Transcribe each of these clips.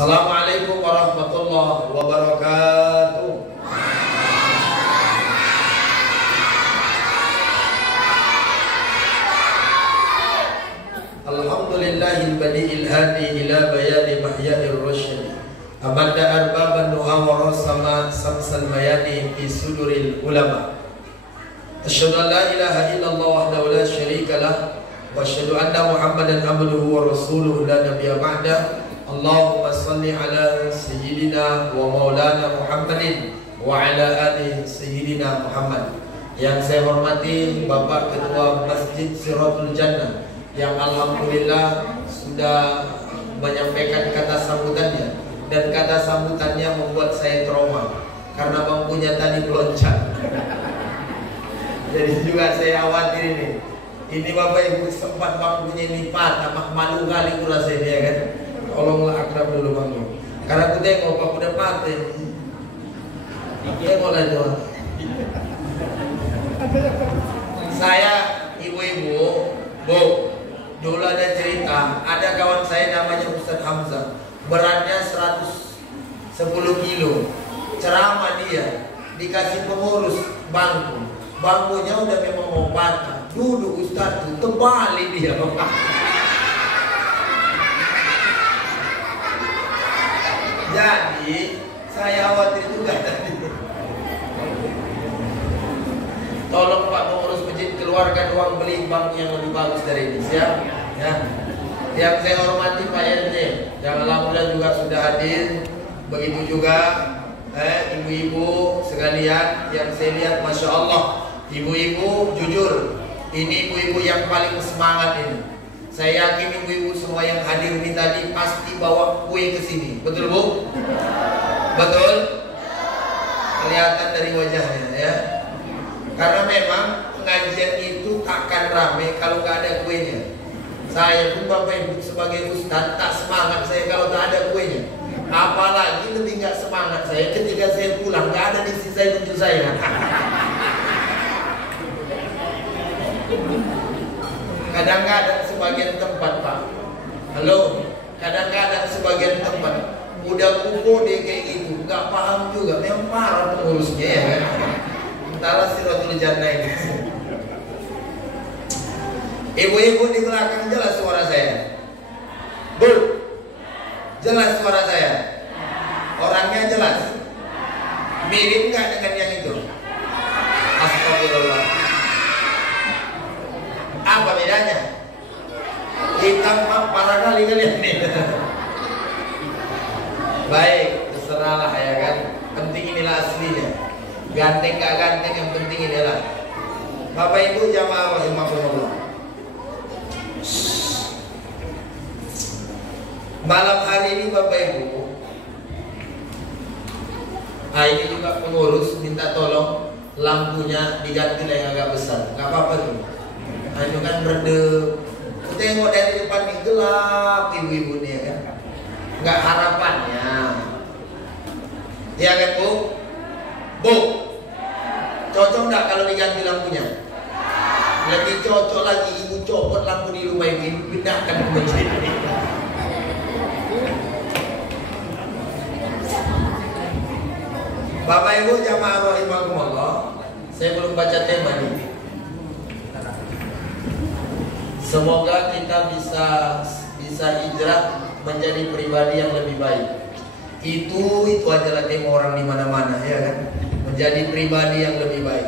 Assalamualaikum warahmatullahi wabarakatuh. Alhamdulillahil badi'il hadi ila bayani mahya'ir rasyid. Amadda arbaban nuha wa rasama samsal mayani fi suduril ulama. Asyhadu an la ilaha illallah wahdahu la syarika lah wa asyhadu anna Muhammadan abduhu wa rasuluhu la nabiyya ba'da. Allahumma salli ala sayyidina wa maulana Muhammadin wa ala ali sayyidina Muhammad. Yang saya hormati Bapak Ketua Masjid Siratul Jannah yang alhamdulillah sudah menyampaikan kata sambutannya, dan kata sambutannya membuat saya trauma karena bangkunya tadi meloncat. Jadi juga saya khawatir ini Bapak Ibu sempat bangkunya lipat, amak malu kali kurasa dia kan. Tolonglah akrab dulu bangku, karena aku tengok Bapak udah mati. Tengoklah doa. Saya ibu-ibu, Bu, dulu ada cerita, ada kawan saya namanya Ustaz Hamzah, beratnya 110 kilo, ceramah dia, dikasih pengurus bangku, bangkunya udah memang mau patah, duduk Ustaz tuh terbalik dia Bapak. Jadi saya khawatir juga tadi. Tolong Pak pengurus masjid keluarkan uang beli bangku yang lebih bagus dari ini, siap? Ya. Yang saya hormati Pak RT, yang alhamdulillah juga sudah hadir. Begitu juga ibu-ibu sekalian yang saya lihat, masya Allah, ibu-ibu jujur, ini ibu-ibu yang paling semangat ini. Saya yakin ibu-ibu semua yang hadir ini tadi pasti bawa kue ke sini, betul Bu? Betul? Kelihatan dari wajahnya ya. Karena memang pengajian itu takkan ramai kalau nggak ada kuenya. Saya pun Bapak Ibu sebagai ustaz tak semangat saya kalau tak ada kuenya. Apalagi lebih nggak semangat saya ketika saya pulang nggak ada di sisa untuk saya. Kadang-kadang sebagian tempat Pak, halo, kadang-kadang sebagian tempat udah kumpul dia kayak gitu, nggak paham juga, memang parah pengurusnya ya kan. Entahlah Siratul Jannah ini. Ibu-ibu di belakang jelas suara saya? Bu, jelas suara saya? Orangnya jelas? Mirip nggak dengan yang itu? Astagfirullah. Apa bedanya? Hitam parah kali kalian nih. Baik, terserahlah ya kan. Penting inilah aslinya. Ganteng gak ganteng yang penting inilah. Bapak Ibu jamaah rahimakumullah. Malam hari ini Bapak Ibu, ini juga pengurus minta tolong lampunya diganti lah yang agak besar. Gak apa-apa tuh. Itu kan berdep. Aku tengok dari depan ini gelap ibu-ibu nih ya kan. Nggak harapannya. Ya kan Bu? Bu, cocok nggak kalau diganti lampunya? Lebih cocok lagi ibu copot lampu di rumah ibu, pindahkan ke masjid. Bapak Ibu jamaah rahimakumullah, saya belum baca tema ini. Semoga kita bisa hijrah menjadi pribadi yang lebih baik. Itu adalah tema orang di mana-mana ya kan. Menjadi pribadi yang lebih baik.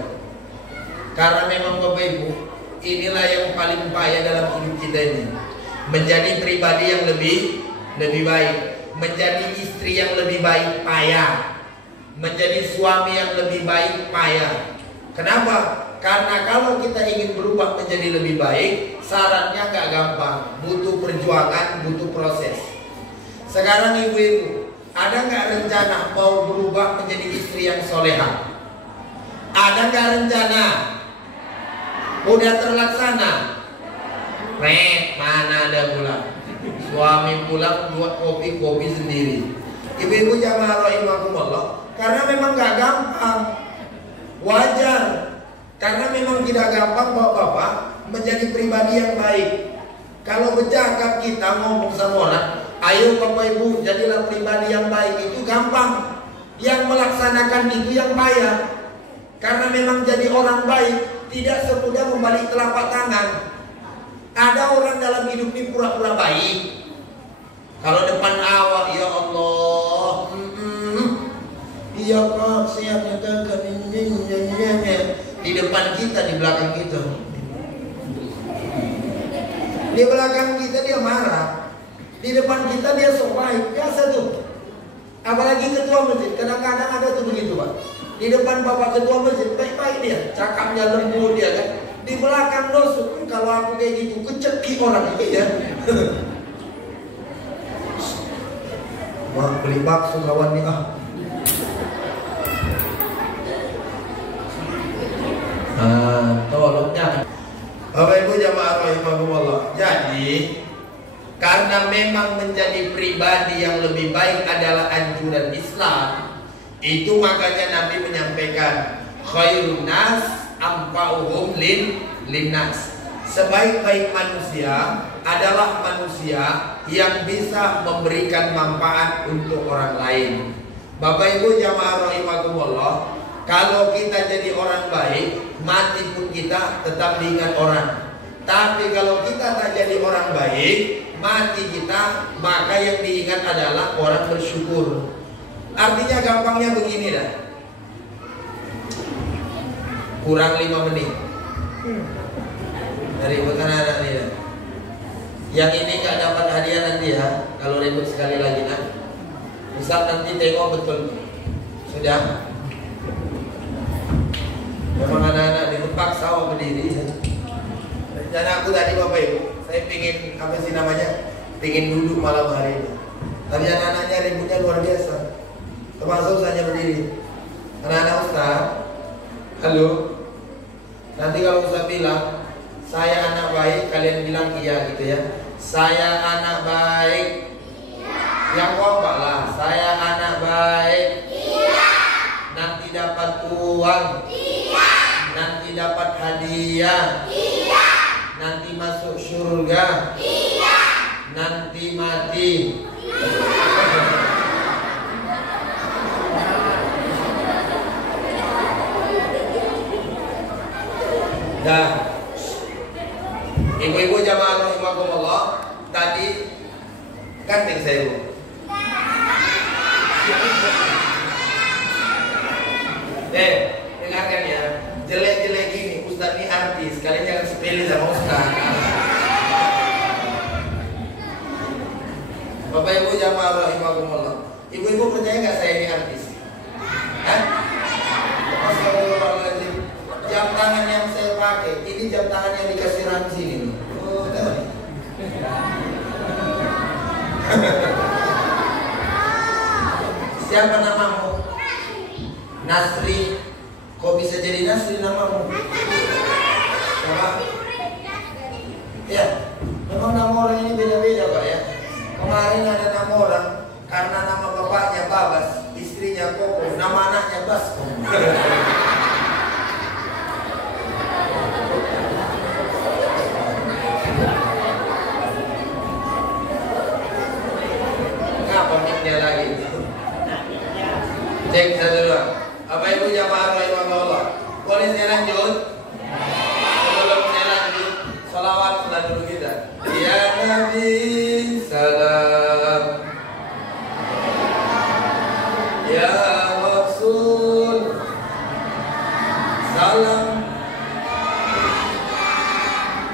Karena memang Bapak Ibu, inilah yang paling payah dalam hidup kita ini. Menjadi pribadi yang lebih baik. Menjadi istri yang lebih baik payah. Menjadi suami yang lebih baik payah. Kenapa? Karena kalau kita ingin berubah menjadi lebih baik, syaratnya gak gampang, butuh perjuangan, butuh proses. Sekarang ibu-ibu, ada gak rencana mau berubah menjadi istri yang soleha? Ada gak rencana? Udah terlaksana? Mana ada pula. Suami pulang buat kopi-kopi sendiri. Ibu-ibu jamaah rahimakumullah, karena memang gak gampang. Wajar. Karena memang tidak gampang bapak-bapak menjadi pribadi yang baik. Kalau bercakap kita ngomong sama orang, Ayo Bapak Ibu, jadilah pribadi yang baik. Itu gampang. Yang melaksanakan itu yang payah. Karena memang jadi orang baik tidak semudah membalik telapak tangan. Ada orang dalam hidup ini pura-pura baik. Kalau depan awak, ya Allah, iya Pak, saya nyatakan ini. Di depan kita, di belakang kita. Di belakang kita dia marah. Di depan kita dia sok baik. Biasa tuh. Apalagi ketua masjid, kadang-kadang ada tuh begitu Pak. Di depan bapak ketua masjid, baik-baik dia, cakapnya lembut dia kan. Di belakang dosuk, kalau aku kayak gitu, keceki orang itu ya. Wah, beli bakso kawan nih ah. Tolongnya. Bapak Ibu jamaah rahimakumullah. Jadi karena memang menjadi pribadi yang lebih baik adalah anjuran Islam, itu makanya Nabi menyampaikan khairun nas anfa'uhum linnas. Sebaik-baik manusia adalah manusia yang bisa memberikan manfaat untuk orang lain. Bapak Ibu jamaah rahimakumullah, kalau kita jadi orang baik, mati pun kita tetap diingat orang. Tapi kalau kita tak jadi orang baik, mati kita, maka yang diingat adalah orang bersyukur. Artinya gampangnya begini dah. Kurang 5 menit dari anak-anak ini dah. Yang ini gak dapat hadiah nanti ya, kalau ribut sekali lagi nah. Ustaz nanti tengok betul. Sudah. Memang anak-anak dipaksa berdiri. Dan aku tadi Bapak Ibu, saya pingin apa sih namanya, pingin duduk malam hari ini. Tapi anak-anaknya ributnya luar biasa. Termasuk saya berdiri. Anak-anak Ustaz, halo. Nanti kalau Ustaz bilang saya anak baik, kalian bilang iya gitu ya. Saya anak baik. Yang kompak lah. Saya anak baik. Iya. Nanti dapat uang. Iya. Nanti dapat hadiah. Iya. Nanti masuk surga. Iya. Nanti mati. Dah. Ibu-ibu jamaah rahimakumullah, tadi ganteng saya Bu. Dengarkan ya. Jelek-jelek gini, Ustaz ini artis. Kalian jangan sepele sama Ustaz. Bapak Ibu jamaah rahimakumullah, ibu-ibu percaya nggak saya ini artis? Hah? Astagfirullahaladzim. Jam tangan yang saya pakai, ini jam tangan yang dikasih Ramzi ini. Oh, siapa namamu? Nasri. Kok bisa jadi Nasri namamu? Siapa? Ya, memang nama orang ini beda-beda Pak ya. Kemarin ada nama orang, karena nama bapaknya Babas, istrinya Koko, nama anaknya Baskom. Ngapa miknya lagi? Cek satu dua. Bapak Ibu jamaah rahimakumullah, boleh saya lanjut? Sebelum saya lanjut, sholawat sudah dulu kita. Ya Nabi salam, ya Rasul salam,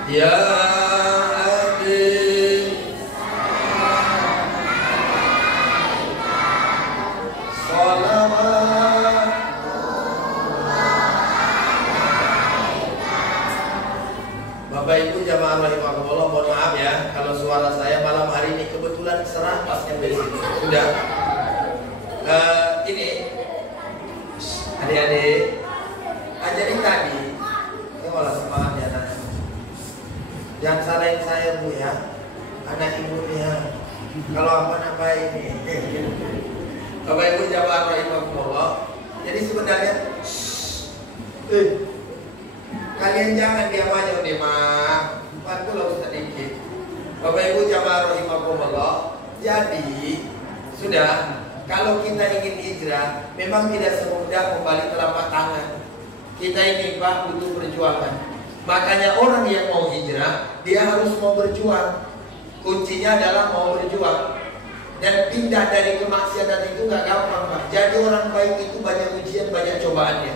ya Bapak Ibu jamaah rahimakumullah, mohon maaf ya kalau suara saya malam hari ini kebetulan serah pas nyampe sini. Sudah. Ini adik-adik, ajarin tadi. Ini malah semangat ya anak. Jangan salahin saya Bu ya, anak ibu ya. Kalau apa ini. Bapak Ibu jamaah rahimakumullah. Jadi sebenarnya kalian jangan diam aja deh mah. Bantu lah Ustaz dikit. Bapak Ibu jamaah rahimakumullah, Jadi sudah, kalau kita ingin hijrah, memang tidak semudah membalik telapak tangan. Kita ini Pak butuh perjuangan. Makanya orang yang mau hijrah, dia harus mau berjuang. Kuncinya adalah mau berjuang. Dan pindah dari kemaksiatan itu gak gampang Pak. Jadi orang baik itu banyak ujian, banyak cobaannya.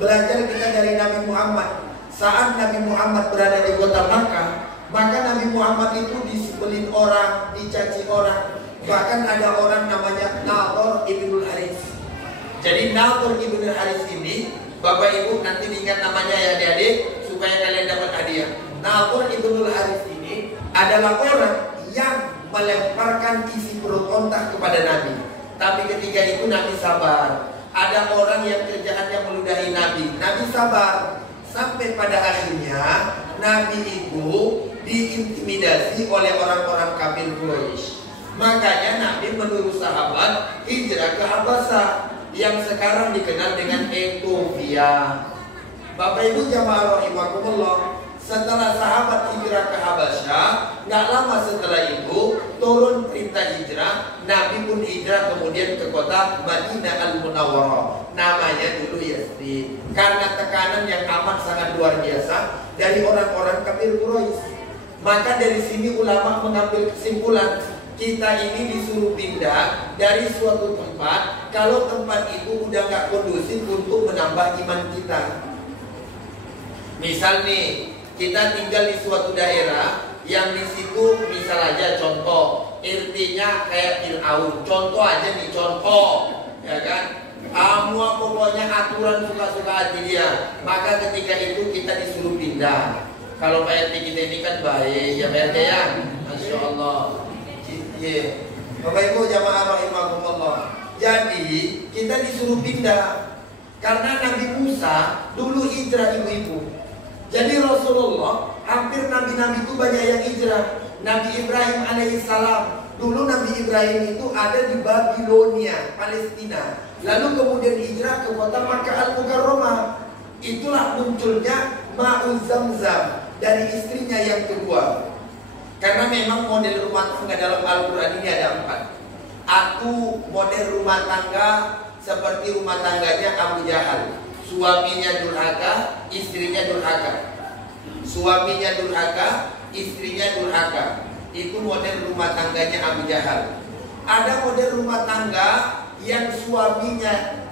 Belajar kita dari Nabi Muhammad. Saat Nabi Muhammad berada di kota Makkah, maka Nabi Muhammad itu disebelin orang, dicaci orang. Bahkan ada orang namanya Nadhr ibnul Haris. Jadi Nadhr ibnul Haris ini, Bapak Ibu nanti diingat namanya ya adik-adik, supaya kalian dapat hadiah. Nadhr ibnul Haris ini adalah orang yang melemparkan isi perut onta kepada Nabi. Tapi ketika itu Nabi sabar. Ada orang yang kerjaannya meludahi Nabi. Nabi sabar. Sampai pada akhirnya Nabi itu diintimidasi oleh orang-orang kafir Quraisy. Makanya Nabi menurut sahabat hijrah ke Habasah yang sekarang dikenal dengan Ethiopia. Bapak Ibu jamaah rahimakumullah, setelah sahabat hijrah ke Habasyah, nggak lama setelah itu turun perintah hijrah. Nabi pun hijrah kemudian ke kota Madinah Al-Munawwarah. Namanya dulu Yasrib. Karena tekanan yang amat sangat luar biasa dari orang-orang kafir Quraisy. Maka dari sini ulama mengambil kesimpulan, kita ini disuruh pindah dari suatu tempat kalau tempat itu udah nggak kondusif untuk menambah iman kita. Misal nih, kita tinggal di suatu daerah yang di situ misal aja contoh RT-nya kayak Fir'aun. Contoh aja nih, contoh, ya kan? Semua pokoknya aturan suka-suka hati dia. Maka ketika itu kita disuruh pindah. Kalau Pak RT kita ini kan baik, ya Pak RT ya, Masya Allah. Bapak Ibu jamaah rahimakumullah. Jadi kita disuruh pindah karena Nabi Musa dulu hijrah ibu-ibu. Jadi Rasulullah, hampir nabi-nabi itu banyak yang hijrah. Nabi Ibrahim alaihissalam, dulu Nabi Ibrahim itu ada di Babilonia, Palestina. Lalu kemudian hijrah ke kota Makkah Al-Mukarramah. Itulah munculnya Ma'u Zamzam dari istrinya yang kedua. Karena memang model rumah tangga dalam Al-Quran ini ada 4. Aku model rumah tangga seperti rumah tangganya Abu Jahal. Suaminya durhaka, istrinya durhaka. Suaminya durhaka, istrinya durhaka. Itu model rumah tangganya Abu Jahal. Ada model rumah tangga yang suaminya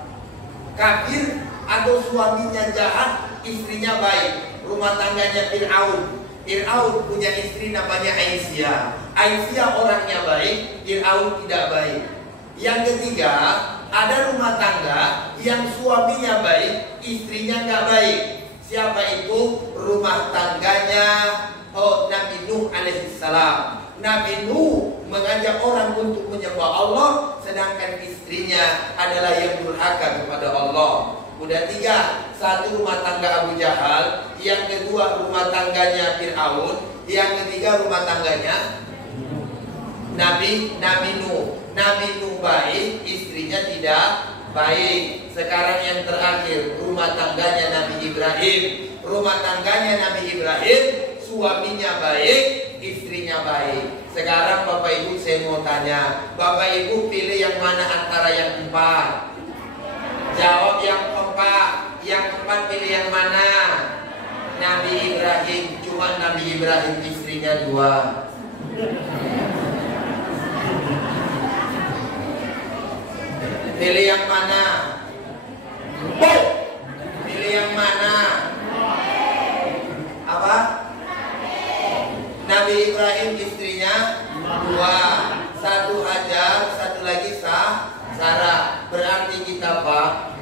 kafir atau suaminya jahat, istrinya baik. Rumah tangganya Fir'aun. Fir'aun punya istri namanya Aisyah. Aisyah orangnya baik, Fir'aun tidak baik. Yang ketiga, ada rumah tangga yang suaminya baik, istrinya nggak baik. Siapa itu? Rumah tangganya Nabi Nuh alaihissalam. Nabi Nuh mengajak orang untuk menyembah Allah, sedangkan istrinya adalah yang durhaka kepada Allah. Udah 3. 1 rumah tangga Abu Jahal, yang kedua rumah tangganya Fir'aun, yang ketiga rumah tangganya Nabi Nuh. Nabi Nuh baik, istrinya tidak baik. Sekarang yang terakhir, rumah tangganya Nabi Ibrahim. Rumah tangganya Nabi Ibrahim, suaminya baik, istrinya baik. Sekarang Bapak Ibu saya mau tanya, Bapak Ibu pilih yang mana antara yang 4? Jawab yang 4. Yang 4 pilih yang mana? Nabi Ibrahim. Cuma Nabi Ibrahim istrinya 2. Pilih yang mana? Pilih yang mana? Apa? Nabi Ibrahim istrinya 2. 1 Hajar, 1 lagi Sarah. Berarti kita Pak.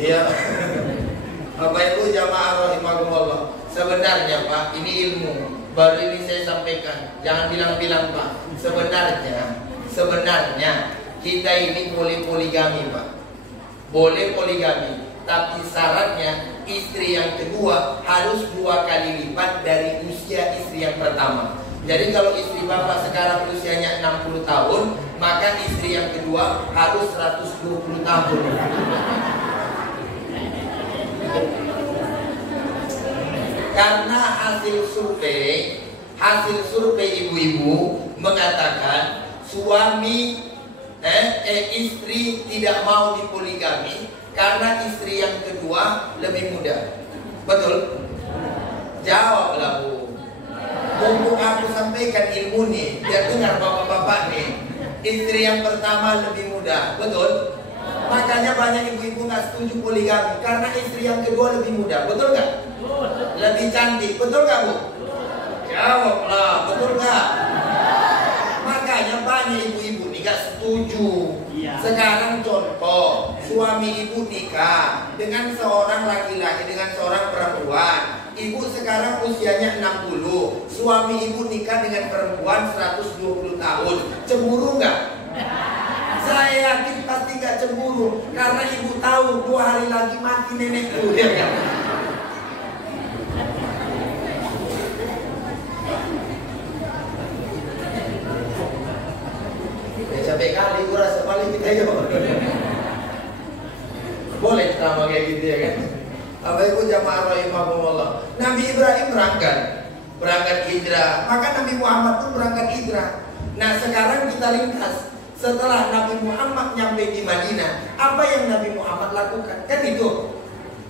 Iya. Bapak Ibu jamaah rahimakumullah. Sebenarnya Pak, ini ilmu. Baru ini saya sampaikan. Jangan bilang-bilang Pak. Sebenarnya kita ini boleh poligami Pak. Boleh poligami. Tapi syaratnya istri yang kedua harus 2 kali lipat dari usia istri yang pertama. Jadi kalau istri Bapak sekarang usianya 60 tahun, maka istri yang kedua harus 120 tahun. Karena hasil survei ibu-ibu mengatakan suami istri tidak mau dipoligami karena istri yang kedua lebih muda. Betul? Jawablah Bu. Mumpung aku sampaikan ilmu nih, biar dengar bapak-bapak nih. Istri yang pertama lebih muda, betul? Makanya banyak ibu-ibu nggak setuju poligami karena istri yang kedua lebih muda, betul nggak? Lebih cantik, betul nggak Bu? Jawablah, betul nggak? Makanya banyak ibu-ibu nih nggak setuju. Sekarang contoh, suami ibu nikah dengan seorang laki-laki, dengan seorang perempuan. Ibu sekarang usianya 60, suami ibu nikah dengan perempuan 120 tahun. Cemburu nggak? Saya yakin pasti nggak cemburu, karena ibu tahu 2 hari lagi mati nenekku, ya kan? Sampai kali gue rasa paling kita aja boleh sama kayak gitu ya kan. Apa itu jamaah rahimahumullah. Nabi Ibrahim berangkat hijrah, maka Nabi Muhammad pun berangkat hijrah. Nah sekarang kita ringkas, setelah Nabi Muhammad nyampe di Madinah, apa yang Nabi Muhammad lakukan? Kan itu.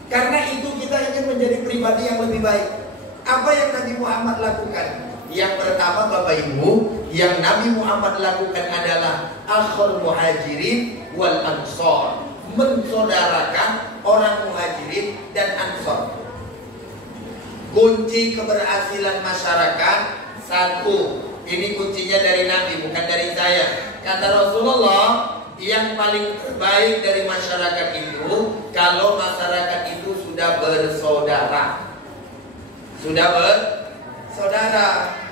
Karena itu kita ingin menjadi pribadi yang lebih baik. Apa yang Nabi Muhammad lakukan? Yang pertama Bapak Ibu, yang Nabi Muhammad lakukan adalah akhul muhajirin wal ansor, mensaudarakan orang muhajirin dan ansor. Kunci keberhasilan masyarakat satu, ini kuncinya dari Nabi, bukan dari saya. Kata Rasulullah, yang paling terbaik dari masyarakat itu kalau masyarakat itu sudah bersaudara. Sudah bersaudara.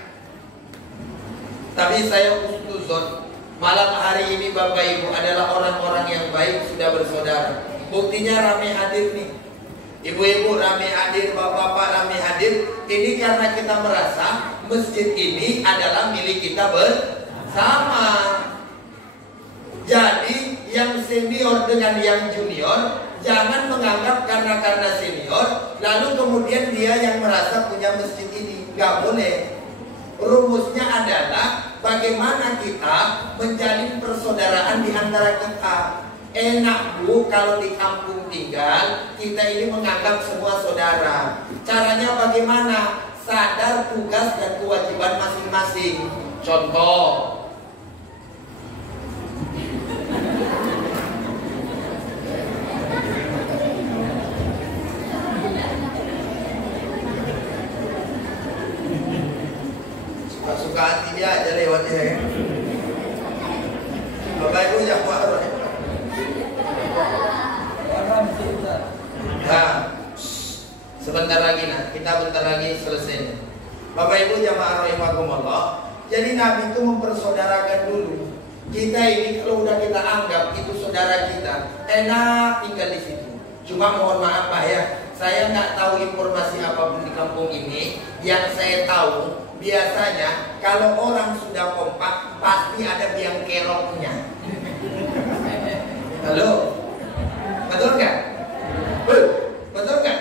Tapi saya husnuzon, malam hari ini Bapak Ibu adalah orang-orang yang baik, sudah bersaudara. Buktinya rame hadir nih. Ibu-ibu rame hadir, bapak-bapak rame hadir. Ini karena kita merasa masjid ini adalah milik kita bersama. Jadi yang senior dengan yang junior jangan menganggap karena senior lalu kemudian dia yang merasa punya masjid ini. Gak boleh. Rumusnya adalah bagaimana kita menjalin persaudaraan di antara kita. Enak Bu kalau di kampung tinggal kita ini menganggap semua saudara. Caranya bagaimana? Sadar tugas dan kewajiban masing-masing. Contoh, suka hati dia aja lewatnya ya. Bapak Ibu jamaah. Nah, sebentar lagi kita bentar lagi selesai. Bapak Ibu jamaah rahimakumullah. Jadi Nabi itu mempersaudarakan dulu. Kita ini kalau udah kita anggap itu saudara kita, enak tinggal di situ. Cuma mohon maaf Pak ya, saya nggak tahu informasi apapun di kampung ini. Yang saya tahu biasanya kalau orang sudah kompak pasti ada biang keroknya. Halo, betul nggak? Betul nggak?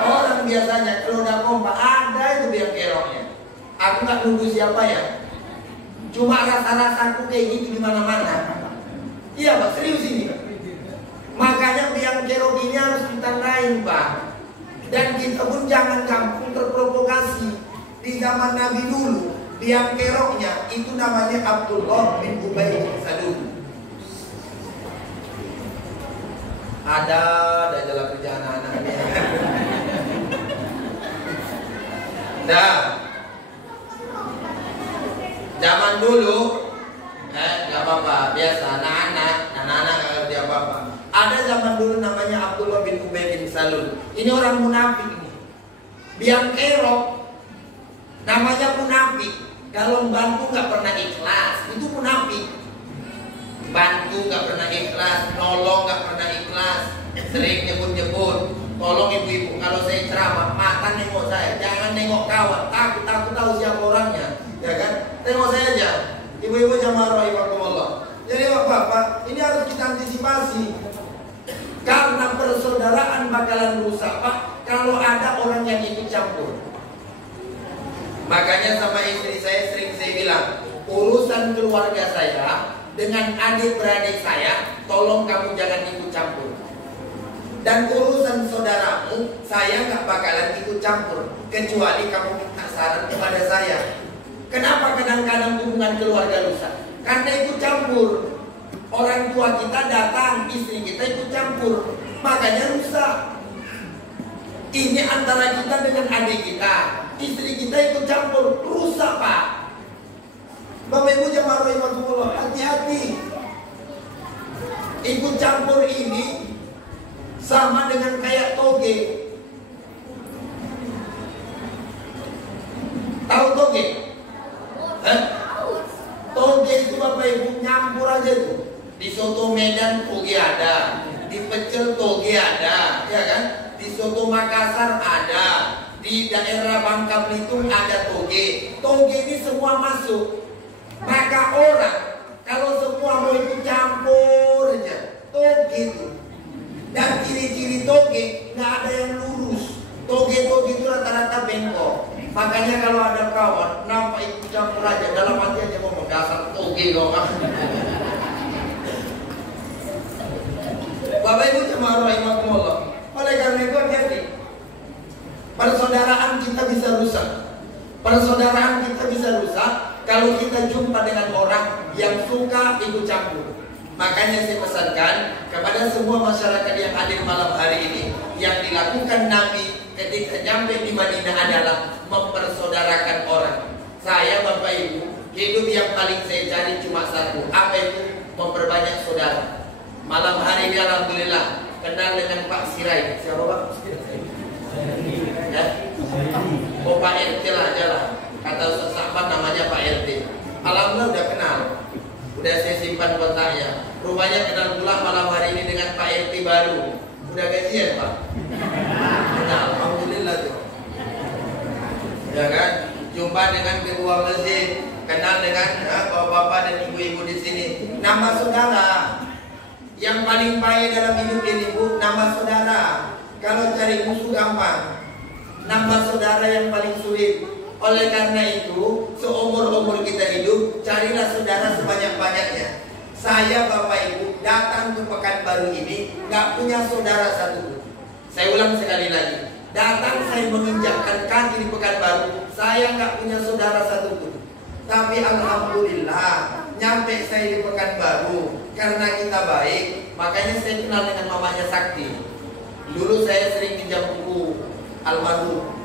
Orang biasanya kalau udah kompak ada itu biang keroknya. Aku nggak nuduh siapa ya. Cuma rasa-rasaku kayak gitu di mana-mana. Iya Pak, serius ini. Makanya biang kerok ini harus ditandain Pak. Dan kita pun jangan gampang terprovokasi. Di zaman Nabi dulu, biang keroknya itu namanya Abdullah bin Ubay bin Salul. Ada adalah kerjaan anak-anaknya. Nah, zaman dulu, nggak apa-apa, biasa anak-anak nggak ngerti apa-apa. Ada zaman dulu namanya Abdullah bin Ubay bin Salul. Ini orang munafik nih. Biang kerok. Namanya munafik. Kalau bantu nggak pernah ikhlas, itu munafik. Bantu nggak pernah ikhlas, nolong nggak pernah ikhlas, sering nyebut-nyebut. Tolong ibu-ibu, kalau saya ceramah, mata nengok saya, jangan nengok kawan. Takut tahu siapa orangnya, ya kan? Tengok saya aja. Ibu-ibu jamaah rahimakumullah. Jadi bapak-bapak, ini harus kita antisipasi. Karena persaudaraan bakalan rusak Pak. kalau ada orang yang ikut campur. Makanya sama istri saya sering saya bilang, urusan keluarga saya dengan adik-beradik saya, tolong kamu jangan ikut campur. Dan urusan saudaramu, saya nggak bakalan ikut campur, kecuali kamu minta saran kepada saya. Kenapa kadang-kadang hubungan keluarga rusak? Karena ikut campur. Orang tua kita datang, istri kita ikut campur, makanya rusak. Ini antara kita dengan adik kita, istri kita ikut campur, rusak Pak. Bapak Ibu jemaah rahimakumullah, hati-hati. Ikut campur ini sama dengan kayak toge. Tahu toge? Toge itu Bapak Ibu nyampur aja tuh. Di soto Medan toge ada, di pecel toge ada, ya kan? Di soto Makassar ada, di daerah Bangka Belitung ada toge. Toge ini semua masuk. Maka orang kalau semua mau ikut campur aja, toge itu. Dan ciri-ciri toge nggak ada yang lurus. Toge-toge itu rata-rata bengkok. Makanya kalau ada kawan nampak ikut campur aja, dalam hati aja ngomong dasar toge kau. Bapak Ibu jemaah rahimakumullah. Oleh karena itu hati-hati. Persaudaraan kita bisa rusak. Persaudaraan kita bisa rusak kalau kita jumpa dengan orang yang suka ikut campur. Makanya saya pesankan kepada semua masyarakat yang hadir malam hari ini, yang dilakukan Nabi ketika nyampe di Madinah adalah mempersaudarakan orang. Saya Bapak Ibu, hidup yang paling saya cari cuma satu. Apa itu? Memperbanyak saudara. Malam hari ini alhamdulillah kenal dengan Pak Sirai. Siapa Pak? Ya? Oh Pak RT lah aja lah. Kata Ustaz Sa'ban namanya Pak RT. Alhamdulillah udah kenal. Udah saya simpan kontaknya. Rupanya kenal pula malam hari ini dengan Pak RT baru. Udah gajian Pak? Kenal, alhamdulillah tuh. Ya kan? Jumpa dengan ketua masjid, kenal dengan bapak-bapak dan ibu-ibu di sini. Nama saudara. Yang paling baik dalam hidup ini Bu, nama saudara. Kalau cari musuh gampang. Nama saudara yang paling sulit. Oleh karena itu, seumur-umur kita hidup, carilah saudara sebanyak-banyaknya. Saya Bapak Ibu datang ke Pekanbaru ini nggak punya saudara satu. Saya ulang sekali lagi. Datang saya menginjakkan kaki di Pekanbaru, saya nggak punya saudara satu pun. Tapi alhamdulillah, nyampe saya di Pekanbaru karena kita baik, makanya saya kenal dengan mamanya Sakti. Dulu saya sering pinjam buku almarhum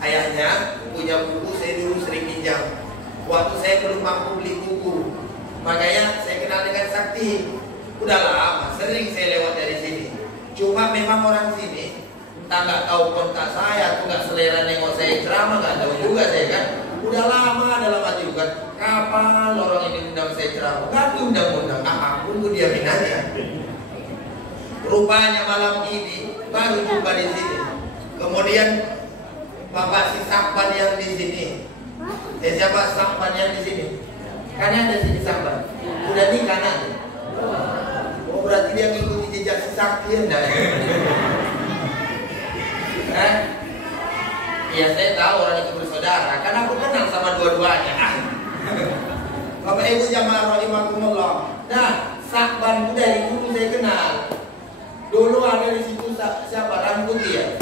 ayahnya, punya buku saya dulu sering pinjam. Waktu saya belum mampu beli buku, makanya saya kenal dengan Sakti. Udah lama, sering saya lewat dari sini. Cuma memang orang sini entah nggak tahu kontak saya, atau nggak selera nengok saya ceramah, nggak tahu juga saya kan. Udah lama dalam hati bukan, kapan orang ini undang saya ceramah? Nggak diundang-undang, apapun tuh diamin aja. Rupanya malam ini baru jumpa di sini. Kemudian Bapak si Sampan yang di sini. Siapa Sampan yang di sini? Karena ada sini Sampan. Udah nikah nanti. Oh berarti dia ngikuti jejak si Sakti ya? Iya saya tahu orang itu bersaudara. Karena aku kenal sama dua-duanya. Bapak Ibu jamaah rahimakumullah. Nah, Sakban itu dari dulu saya kenal. Dulu ada di situ siapa? Rambuti ya?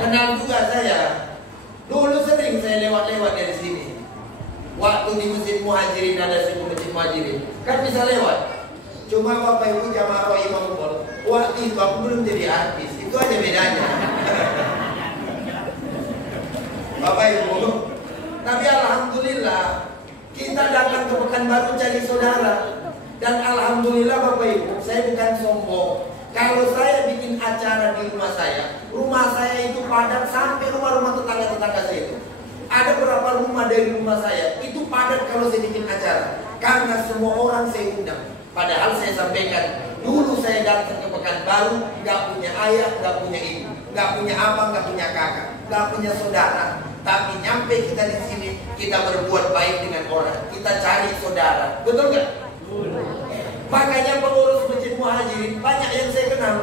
Kenal juga saya. Dulu sering saya lewat-lewat dari sini. Waktu di Masjid Muhajirin ada situ Masjid Muhajirin. Kan bisa lewat. Cuma Bapak Ibu jamaah rahimakumullah, waktu itu aku belum jadi artis. Itu aja bedanya. Bapak Ibu, tapi alhamdulillah kita datang ke Pekanbaru cari saudara. Dan alhamdulillah Bapak Ibu, saya bukan sombong. Kalau saya bikin acara di rumah saya itu padat sampai rumah-rumah tetangga-tetangga saya itu. Ada beberapa rumah dari rumah saya itu padat kalau saya bikin acara. Karena semua orang saya undang. Padahal saya sampaikan, dulu saya datang ke Pekanbaru nggak punya ayah, nggak punya ibu, nggak punya abang, nggak punya kakak, nggak punya saudara. Tapi nyampe kita di sini, kita berbuat baik dengan orang. Kita cari saudara, betul nggak? Makanya pengurus Masjid Muhajirin banyak yang saya kenal.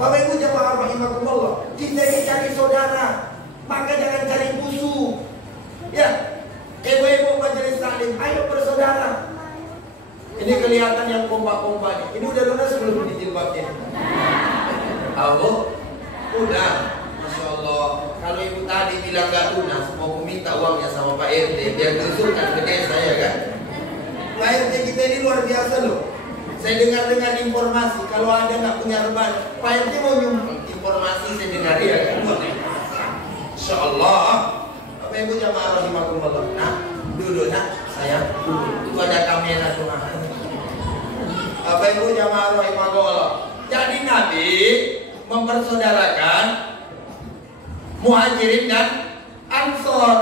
Bapak Ibu jamaah rahimakumullah, kita ini cari saudara, maka jangan cari musuh. Ya, ibu-ibu majelis taklim, ayo bersaudara. Ini kelihatan yang kompak-kompak nih. Ini udah lunas sebelum dijilbabnya? Tahu? Udah. Masya Allah. Kalau ibu tadi bilang gak lunas, mau minta uangnya sama Pak RT biar diusulkan ke desa, ya kan? Pak RT kita ini luar biasa loh. Saya dengar informasi kalau ada nggak punya reban, Pak RT mau nyumbang informasi, saya dengar ya kan? Insya Allah. Bapak Ibu jamaah rahimakumullah. Nah, duduk nak, sayang. Itu ada kamera tuh. Bapak Ibu jamaah rahimakumullah. Jadi Nabi mempersaudarakan Muhajirin dan Ansor.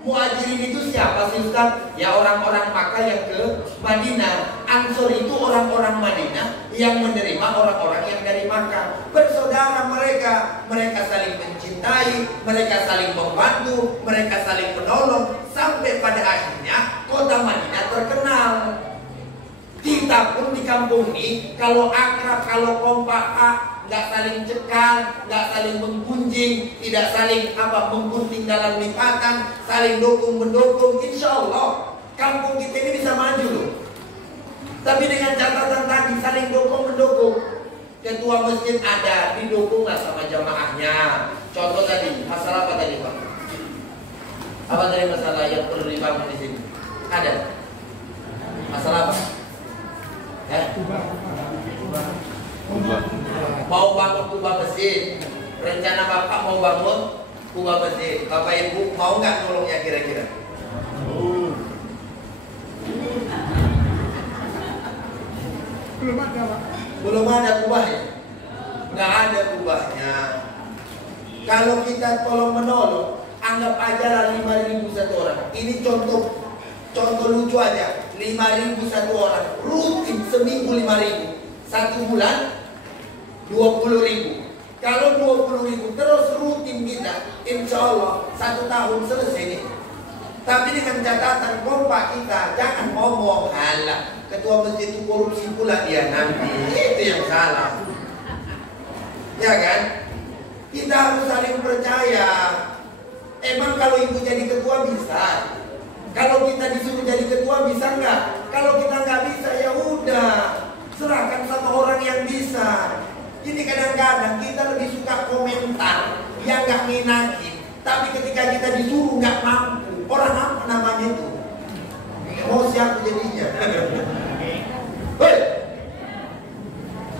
Muhajirin itu siapa sih Ustaz? Ya orang-orang Makkah yang ke Madinah. Ansor itu orang-orang Madinah yang menerima orang-orang yang dari Makkah. Bersaudara mereka. Mereka saling mencintai, mereka saling membantu, mereka saling menolong. Sampai pada akhirnya kota Madinah terkenal. Kita pun di kampung ini kalau akrab, kalau kompak, nggak saling cekal, nggak saling menggunjing, tidak saling menggunting dalam lipatan, saling dukung mendukung. Insya Allah kampung kita ini bisa maju loh. Tapi dengan catatan tadi saling dukung mendukung. Ketua masjid ada, didukunglah sama jamaahnya. Contoh tadi, masalah apa tadi Pak? Apa tadi masalah yang perlu dibangun di sini? Ada? Masalah apa? Mau bangun kubah masjid. Rencana Bapak mau bangun kubah masjid. Bapak Ibu mau nggak nolongnya kira-kira? Belum ada Pak. Belum ada kubahnya. Nggak ada kubahnya. Kalau kita tolong menolong, anggap aja lah 5.000 satu orang. Ini contoh lucu aja. 5.000 satu orang. Rutin seminggu 5.000. Satu bulan 20.000. Kalau 20.000 terus rutin kita, insya Allah 1 tahun selesai nih. Tapi dengan catatan kompak kita, jangan ngomong halah ketua masjid itu korupsi pula dia nanti. Itu yang salah. Ya kan? Kita harus saling percaya. Emang kalau ibu jadi ketua bisa? Kalau kita disuruh jadi ketua bisa nggak? Kalau kita nggak bisa ya udah. Serahkan sama orang yang bisa. Ini kadang-kadang kita lebih suka komentar yang nggak ngenakin. Tapi ketika kita disuruh nggak mampu, orang apa namanya itu? Mau siapa jadinya? Hei,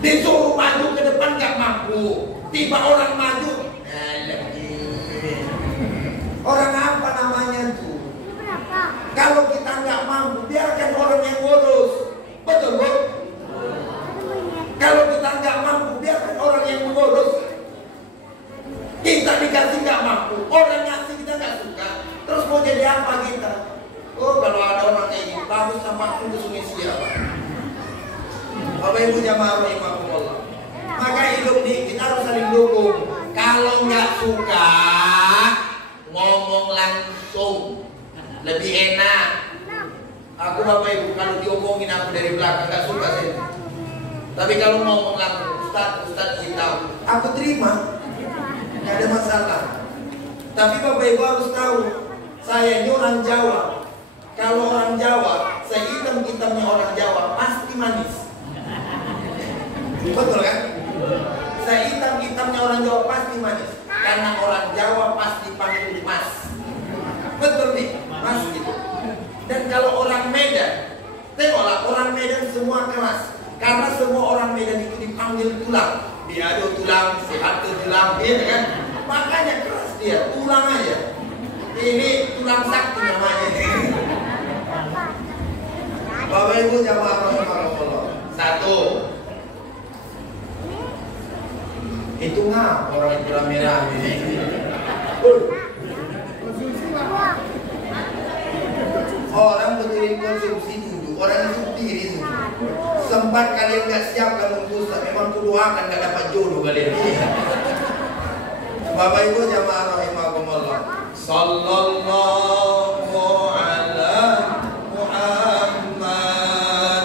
disuruh maju ke depan nggak mampu, tiba orang maju, orang apa namanya tuh? Kalau kita nggak mampu, biarkan orang yang ngurus, betul bu? Kalau kita nggak mampu, biarkan orang yang mengurus. Kita dikasih nggak mampu, orang ngasih kita nggak suka. Terus mau jadi apa kita? Oh kalau ada orang kayak gini, bagus sama aku ke sungai siapa? Bapak Ibu jamaah rahimakumullah. Maka hidup ini kita harus saling dukung. Kalau nggak suka, ngomong langsung, lebih enak. Aku Bapak Ibu kalau diomongin aku dari belakang nggak suka saya. Tapi kalau ngomong langsung, Ustaz kita, aku terima, nggak ada masalah. Tapi Bapak Ibu harus tahu, saya ini orang Jawa. Kalau orang Jawa, sehitam-hitamnya orang Jawa pasti manis. Betul kan? Sehitam-hitamnya orang Jawa pasti manis. Karena orang Jawa pasti panggil mas. Betul nih, mas gitu. Dan kalau orang Medan, tengoklah orang Medan semua keras. Karena semua orang Medan itu dipanggil tulang. Diadu tulang, sehat tulang, gitu kan? Makanya keras dia, tulang aja. Ini tulang sakti namanya. Bapak Ibu jamaah rahimakumullah. Satu. Itu ngap orang itu rame-rame. Orang berdiri konsumsi dulu, orang itu diri dulu. Sempat kalian nggak siap kalau Ustaz, memang kudoakan nggak dapat jodoh kalian. Bapak Ibu jamaah rahimakumullah. Sallallahu ala Muhammad.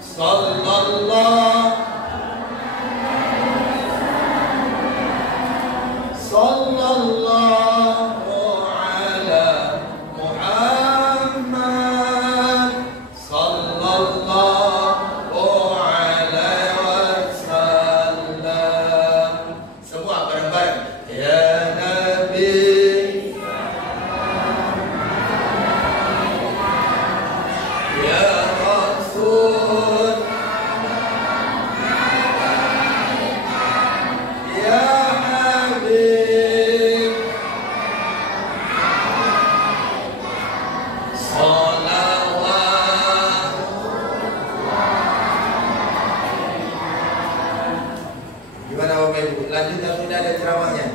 Sallallahu Sallallahu ala Muhammad. Sallallahu alaihi wasallam. Semua bareng-bareng. Ya Nabi, ya Rasul, ya Habib, salawat. Gimana Bapak Ibu? Lanjut atau sudah ada ceramahnya?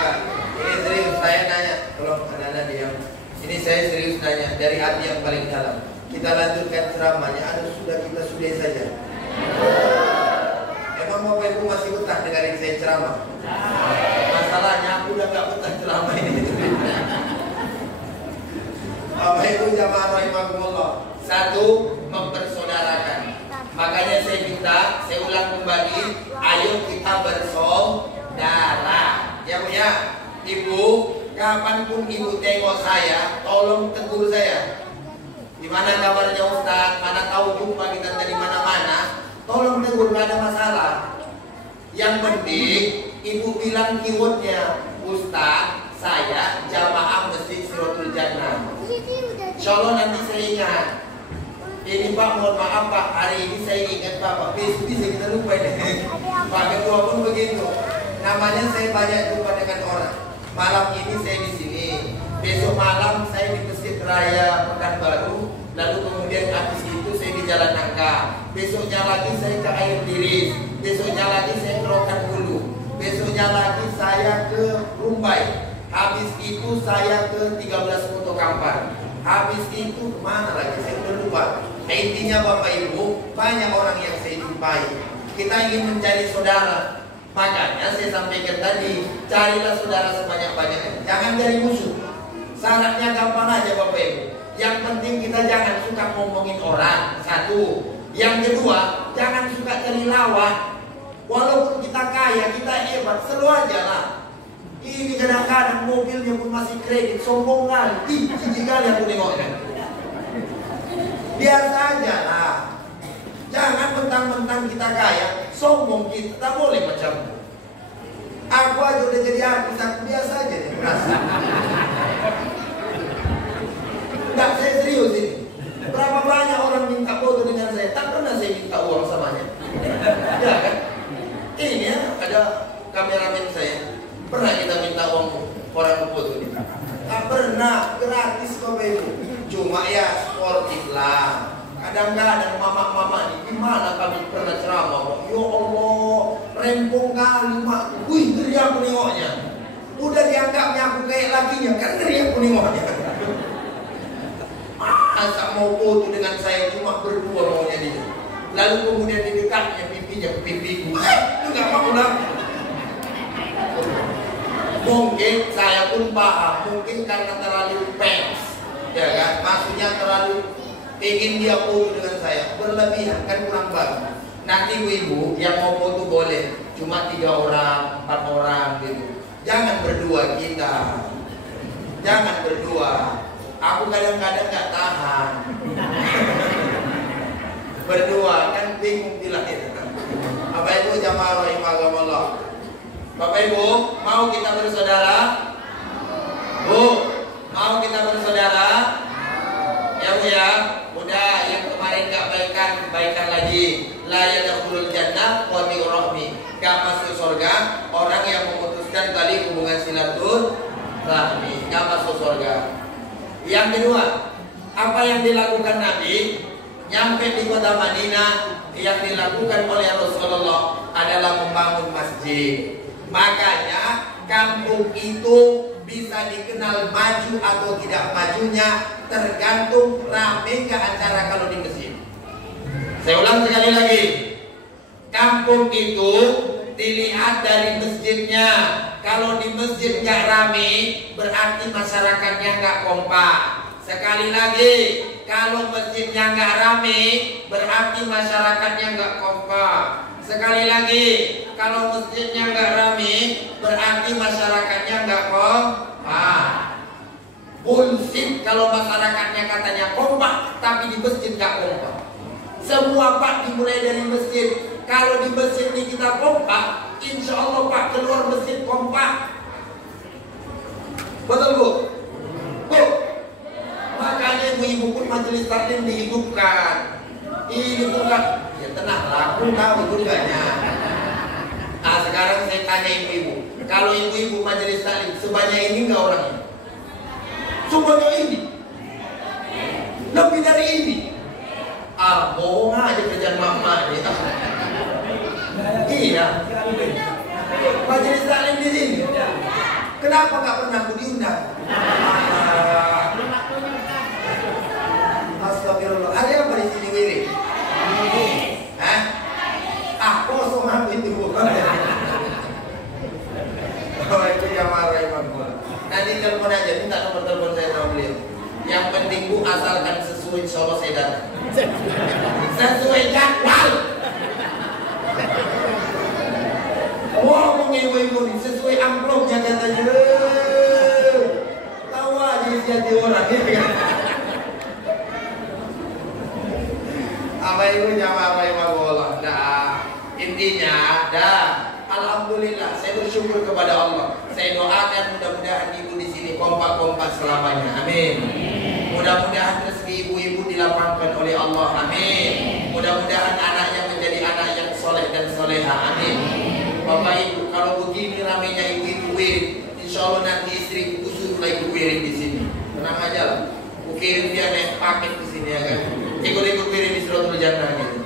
Ya, ini serius saya nanya. Tolong anak-anak diam. Ini saya serius nanya dari hati yang paling dalam. Kita lanjutkan ceramahnya atau sudah kita sudahi saja? Emang Bapak Ibu masih betah dengerin saya ceramah? Masalahnya aku udah gak betah ceramah ini. Bapak Ibu jamaah rahimakumullah. Satu, mempersaudarakan. Makanya saya minta, saya ulang kembali, ayo kita bersaudara. Ya Bu ya, Ibu, kapanpun Ibu tengok saya, tolong tegur saya. Di mana kabarnya Ustaz? Mana tahu jumpa kita dari mana-mana? Tolong tegur, gak ada masalah. Yang penting Ibu bilang keywordnya, Ustaz, saya jamaah Masjid Siratul Jannah. Insya Allah nanti saya ingat. Ini Pak, mohon maaf Pak, hari ini saya ingat Pak, besok bisa kita lupa ini. Pak Ketua pun begitu. Namanya saya banyak jumpa dengan orang. Malam ini saya di sini, besok malam saya di Masjid Raya Pekanbaru, lalu kemudian habis itu saya di Jalan Nangka. Besoknya lagi saya ke Air Tiris, besoknya lagi saya ke Rokan Hulu, besoknya lagi saya ke Rumbai. Habis itu saya ke 13 Foto Kampar. Habis itu kemana lagi saya udah lupa. Intinya Bapak Ibu, banyak orang yang saya jumpai. Kita ingin mencari saudara. Makanya saya sampaikan tadi, carilah saudara sebanyak-banyaknya. Jangan cari musuh. Syaratnya gampang aja Bapak Ibu. Yang penting kita jangan suka ngomongin orang. Satu. Yang kedua, jangan suka cari lawan. Walaupun kita kaya, kita hebat, seru aja lah. Ini kadang-kadang mobilnya pun masih kredit, sombong kali. Ih, jijik kali aku nengoknya. Biasa aja lah. Jangan mentang-mentang kita kaya, sombong kita. Tak boleh macam itu. Aku aja udah jadi artis, aku biasa aja nih merasa. Enggak, saya serius ini. Berapa banyak orang minta foto dengan saya, tak pernah saya minta uang samanya. Ya kan? Ini ya, ada kameramen saya. Pernah kita minta uang orang foto ini? Tak pernah, gratis Bapak Ibu. Cuma ya sportif lah. Kadang-kadang mama-mama ini gimana kami pernah ceramah, ya Allah, rempong kali mak. Wih, ngeri aku nengoknya. Udah dianggapnya aku kayak lakinya, kan ngeri aku nengoknya. Masa mau foto dengan saya cuma berdua maunya dia. Lalu kemudian di dekatnya pipinya ke pipiku. Itu gak mau lah. Mungkin saya pun paham, mungkin karena terlalu pens, ya kan? Maksudnya terlalu ingin dia foto dengan saya, berlebihan kan kurang bagus. Nanti ibu yang mau foto boleh, cuma 3 orang, 4 orang gitu. Jangan berdua kita, jangan berdua. Aku kadang-kadang nggak tahan. Berdua kan bingung bilang itu. Bapak Ibu jamaah rahimakumullah. Bapak Ibu, mau kita bersaudara? Bu, mau kita bersaudara? Ya Bu ya, udah yang kemarin gak baikan lagi. La yadkhulul jannah qati'ur rahmi. Gak masuk surga orang yang memutuskan tali hubungan silaturahmi. Gak masuk surga. Yang kedua, apa yang dilakukan Nabi nyampe di kota Madinah, yang dilakukan oleh Rasulullah adalah membangun masjid. Makanya kampung itu bisa dikenal maju atau tidak majunya tergantung rame ke acara kalau di masjid. Saya ulang sekali lagi, kampung itu dilihat dari masjidnya. Kalau di masjid nggak rame, berarti masyarakatnya nggak kompak. Sekali lagi, kalau masjidnya nggak rame, berarti masyarakatnya nggak kompak. Sekali lagi, kalau masjidnya nggak rame, berarti masyarakatnya nggak kompak. Bullshit kalau masyarakatnya katanya kompak, tapi di masjid nggak kompak. Semua Pak dimulai dari masjid. Kalau di masjid ini kita kompak, insya Allah Pak keluar masjid kompak. Betul Bu? Bu? Makanya ibu-ibu pun majelis taklim dihidupkan. Ini bukan, ya tenanglah, aku tahu gunanya. Nah sekarang saya tanya ibu-ibu, kalau ibu-ibu majelis taklim sebanyak ini enggak orangnya? Sebanyak ini? Lebih dari ini? Ah bohong aja kerjaan mama nih. Iya. Majelis taklim di sini. Kenapa nggak pernah aku diundang? Astagfirullah. Ada apa di sini Wiri? Hah? Ah kosong habis itu. Oh itu jamaah rahimahullah. Nanti telepon aja, minta nomor telepon saya sama beliau. Yang penting Bu asalkan sesuai, insya Allah saya datang. Sesuai jadwal. Ngomong ibu-ibu nih, sesuai amplopnya katanya. Tahu aja isi hati orang ya kan? Apa ibu jamaah rahimahullah. Nah, intinya alhamdulillah saya bersyukur kepada Allah. Saya doakan mudah-mudahan ibu di sini kompak-kompak selamanya. Amin. Mudah-mudahan rezeki ibu-ibu dilapangkan oleh Allah. Amin. Mudah-mudahan anaknya menjadi anak yang soleh dan soleha. Amin. Bapak ibu, kalau begini ramainya ibu-ibu wirid, insya Allah nanti istri khusus lagi wirid di sini. Tenang aja lah. Aku kirim dia naik paket di sini ya kan. Ikut-ikut wirid di Suratul Jannah gitu.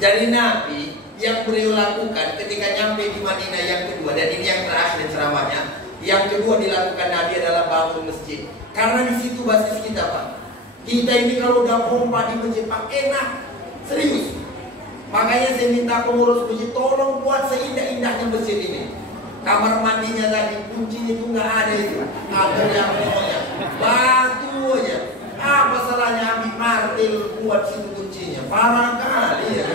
Jadi Nabi yang beliau lakukan ketika nyampe di Madinah yang kedua, dan ini yang terakhir ceramahnya, yang kedua dilakukan Nabi adalah bangun masjid. Karena di situ basis kita Pak. Kita ini kalau udah pompa di masjid Pak enak, serius. Makanya saya minta pengurus masjid tolong buat seindah-indahnya masjid ini. Kamar mandinya tadi kuncinya itu nggak ada itu, ada yang pokoknya batu aja. Apa salahnya ambil martil buat situ kuncinya? Parah kali ya.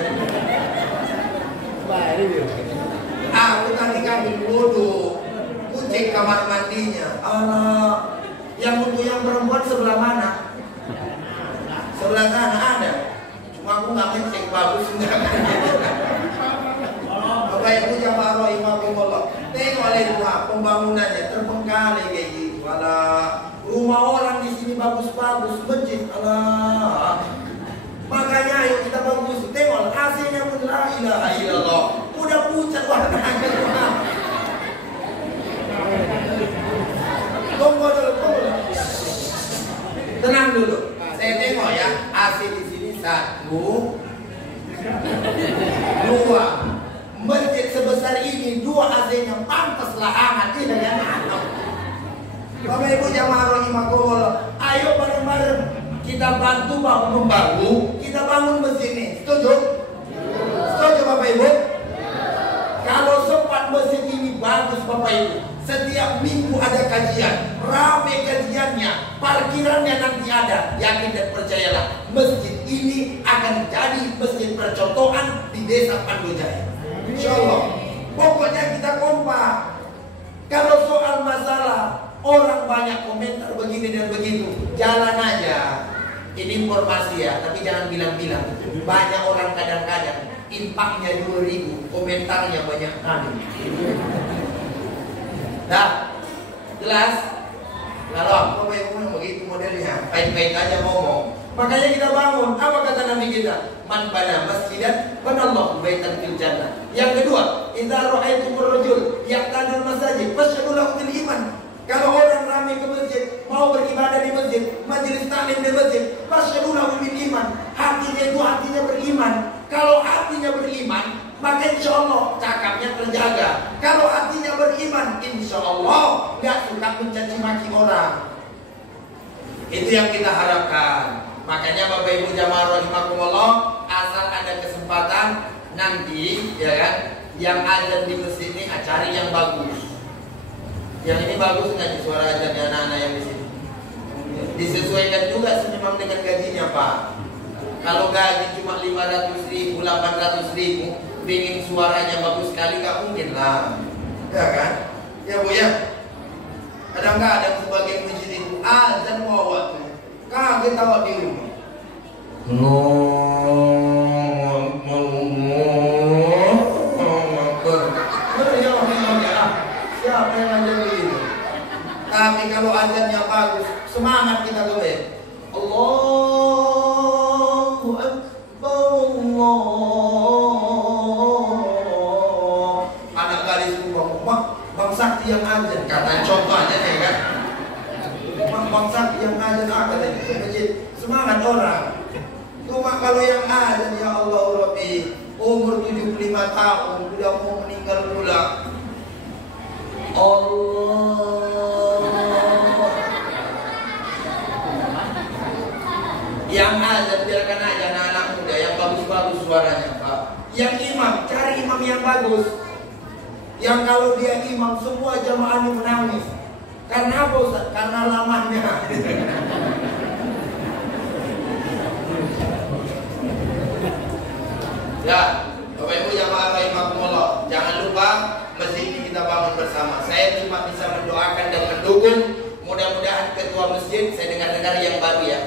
Aku tadi kami bodoh, kucing kamar mandinya. Yang untuk yang perempuan sebelah mana? Sebelah sana ada. Cuma aku nggak ngecek bagus enggak. Bapak Ibu jamaah rahimahumullah. Tengok lihat pembangunannya terbengkalai kayak gitu. Alah, rumah orang di sini bagus-bagus, masjid. Alah. Makanya ayo kita bagus. Tengok AC-nya pun la ilaha illallah. Udah pucat warnanya. Tunggu dulu. Tenang dulu. Saya tengok ya, AC di sini 1, 2. Masjid sebesar ini 2 AC-nya pantaslah hangat ini ya. Bapak Ibu jamaah rahimahullah, ayo bareng-bareng kita bantu membangun, kita bangun masjid ini. Setuju? Setuju Bapak Ibu? Kalau sempat masjid ini bagus Bapak Ibu, setiap minggu ada kajian, ramai kajiannya, parkirannya nanti ada. Yakin dan percayalah, masjid ini akan jadi masjid percontohan di desa Pandojaya. Insya Allah. Pokoknya kita kompak. Kalau soal masalah orang banyak komentar begini dan begitu, jalan aja. Ini informasi ya, tapi jangan bilang-bilang. Banyak orang kadang-kadang impaknya 2.000, komentarnya banyak kali. Nah, jelas? Kalau apa yang begitu modelnya, baik-baik aja ngomong. Makanya kita bangun. Apa kata Nabi kita? Man bana masjidan banallahu baitan fil jannah. Yang kedua, idza ra'aitumur rajul yaqtadul masajid fashhadu lahu bil iman. Kalau orang ramai ke masjid, mau beribadah di masjid, majelis taklim di masjid, fashhadu lahu bil iman. Hatinya itu hatinya beriman. Kalau hatinya beriman, maka insya Allah cakapnya terjaga. Kalau hatinya beriman, insya Allah nggak suka mencaci maki orang. Itu yang kita harapkan. Makanya Bapak Ibu jamaah rahimakumullah, asal ada kesempatan nanti ya kan, yang ada di masjid ini cari yang bagus. Yang ini bagus nggak di suara azannya anak-anak yang di sini? Disesuaikan juga memang dengan gajinya Pak. Kalau gaji cuma 500.000, 800.000, ingin suaranya bagus sekali, nggak mungkin lah, ya kan? Ya Bu ya. Kadang-kadang sebagian masjid itu azan mau waktu, kaget tawa di rumah. Siapa yang ajar begitu? Tapi kalau azannya bagus, semangat kita tuh ya. Allahu Akbar, Allah. Anak gadis rumah, Bang Sakti yang azan, kata contohnya nih kan. Bang Sakti yang azan apa tadi? Masjid semangat orang. Cuma kalau yang azan ya Allah Rabbi, umur 75 tahun sudah mau meninggal pula. Allah. Yang azan biarkan aja anak-anak muda yang bagus-bagus suaranya Pak. Yang imam, cari imam yang bagus. Yang kalau dia imam semua jamaahnya menangis. Karena apa Ustaz? Karena lamanya. Ya, Bapak Ibu jamaah rahimakumullah, jangan lupa masjid ini kita bangun bersama. Saya cuma bisa mendoakan dan mendukung. Mudah-mudahan ketua masjid, saya dengar-dengar yang baru ya.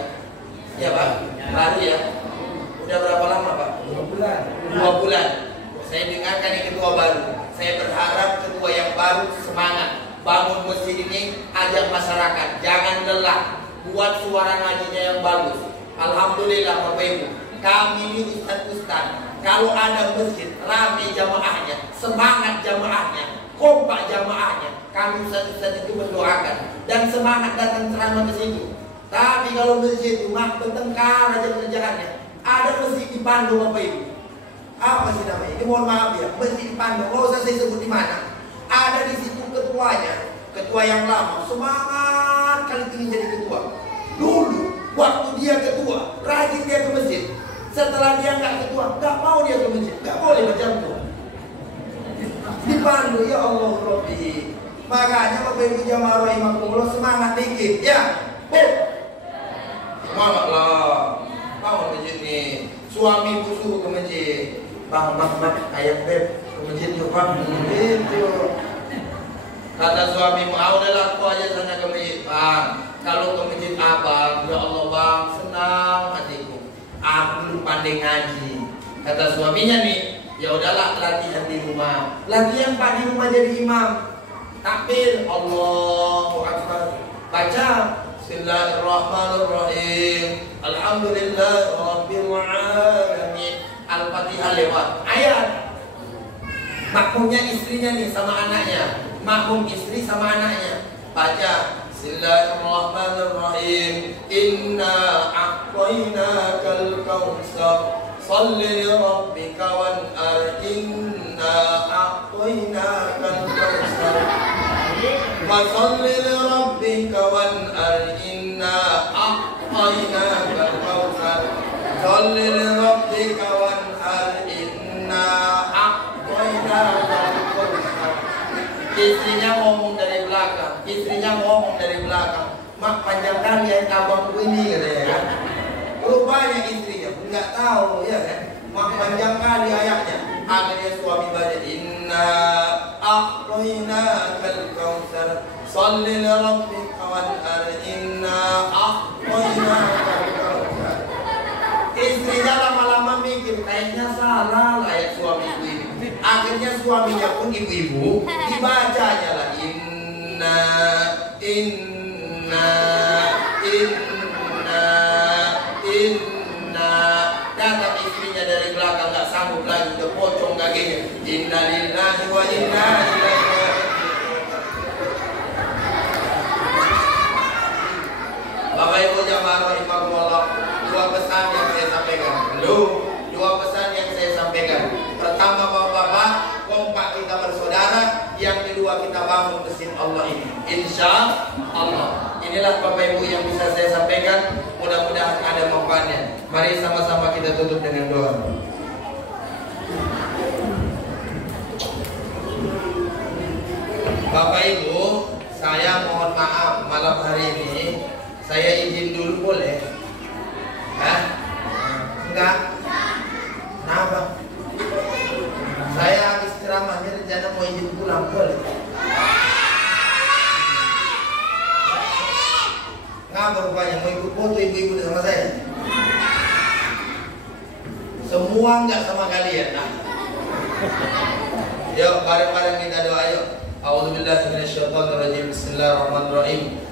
Ya Pak, baru ya. Udah berapa lama Pak? 2 bulan. 2 bulan. Saya dengarkan ini ketua baru. Saya berharap ketua yang baru semangat bangun masjid ini, ajak masyarakat, jangan lelah, buat suara ngajinya yang bagus. Alhamdulillah Bapak Ibu, kami ini ustaz-ustaz, kalau ada masjid ramai jamaahnya, semangat jamaahnya, kompak jamaahnya, kami ustaz-ustaz itu mendoakan dan semangat datang ceramah ke situ. Tapi kalau masjid rumah bertengkar aja kerjaannya. Ada masjid di Bandung Bapak Ibu. Apa sih namanya? Ini mohon maaf ya, masjid di Bandung. Nggak usah saya sebut di mana. Ada di situ ketuanya, ketua yang lama, semangat kali ini jadi ketua. Dulu waktu dia ketua, rajin dia ke masjid. Setelah dia nggak ketua, nggak mau dia ke masjid, nggak boleh macam itu. Di Bandung ya Allah Rabbi. Makanya Bapak Ibu jamaah rahimakumullah semangat dikit ya. Semangatlah, bangun masjid nih. Suami ibu suruh ke masjid. Bang, kayak beb ke masjid yuk Bang. Gitu. Kata suamimu, udahlah aku aja sana ke masjid Bang. Kalau ke masjid abang, ya Allah Bang, senang hatiku. Aku belum pandai ngaji. Kata suaminya nih, ya udahlah latihan di rumah. Latihan Pak di rumah jadi imam. Takbir, Allahu Akbar. Baca Bismillahirrahmanirrahim. Alhamdulillahirabbil alamin. Al-Fatihah lewat. Ayat. Makmumnya istrinya nih sama anaknya. Makmum istri sama anaknya. Baca Bismillahirrahmanirrahim. Inna a'tainakal kautsar. Shalli li rabbika wanhar. Inna a'tainakal kautsar. Wa shalli li rabbika wanhar. Inna a'tainakal kautsar. Shalli li rabbika wanhar. Inna a'tainakal kautsar. Istrinya ngomong dari belakang, mak panjang kali ya abangku ini katanya kan. Rupanya istrinya pun nggak tahu ya kan, mak panjang kali ayatnya. Akhirnya suami baca inna a'tainakal kautsar shalli li rabbika wanhar inna a'tainakal kautsar. Istrinya lama-lama mikir kayaknya salah ayat suamiku ini. Akhirnya suaminya pun ibu-ibu dibacanya lah inna datang istrinya dari belakang nggak sanggup lagi udah pocong kakinya inna lillahi wa inna ilaihi raji'un. Bapak Ibu jamaah rahimakumullah, dua pesan yang saya sampaikan. Dua pesan yang saya sampaikan. Pertama Bapak-bapak, kompak kita bersaudara. Yang kedua kita bangun masjid Allah ini. Insya Allah. Inilah Bapak Ibu yang bisa saya sampaikan. Mudah-mudahan ada manfaatnya. Mari sama-sama kita tutup dengan doa. Bapak Ibu, saya mohon maaf malam hari ini saya izin dulu boleh? Hah? Kak? Kenapa? Saya habis ceramah, ini rencana mau izin pulang, boleh? Ngapa rupanya? Mau ikut foto ibu-ibu sama saya? Semua enggak sama kalian. Nah. Yuk, bareng-bareng kita doa yuk. A'udzubillahi minasyaitonirrajim. Bismillahirrahmanirrahim.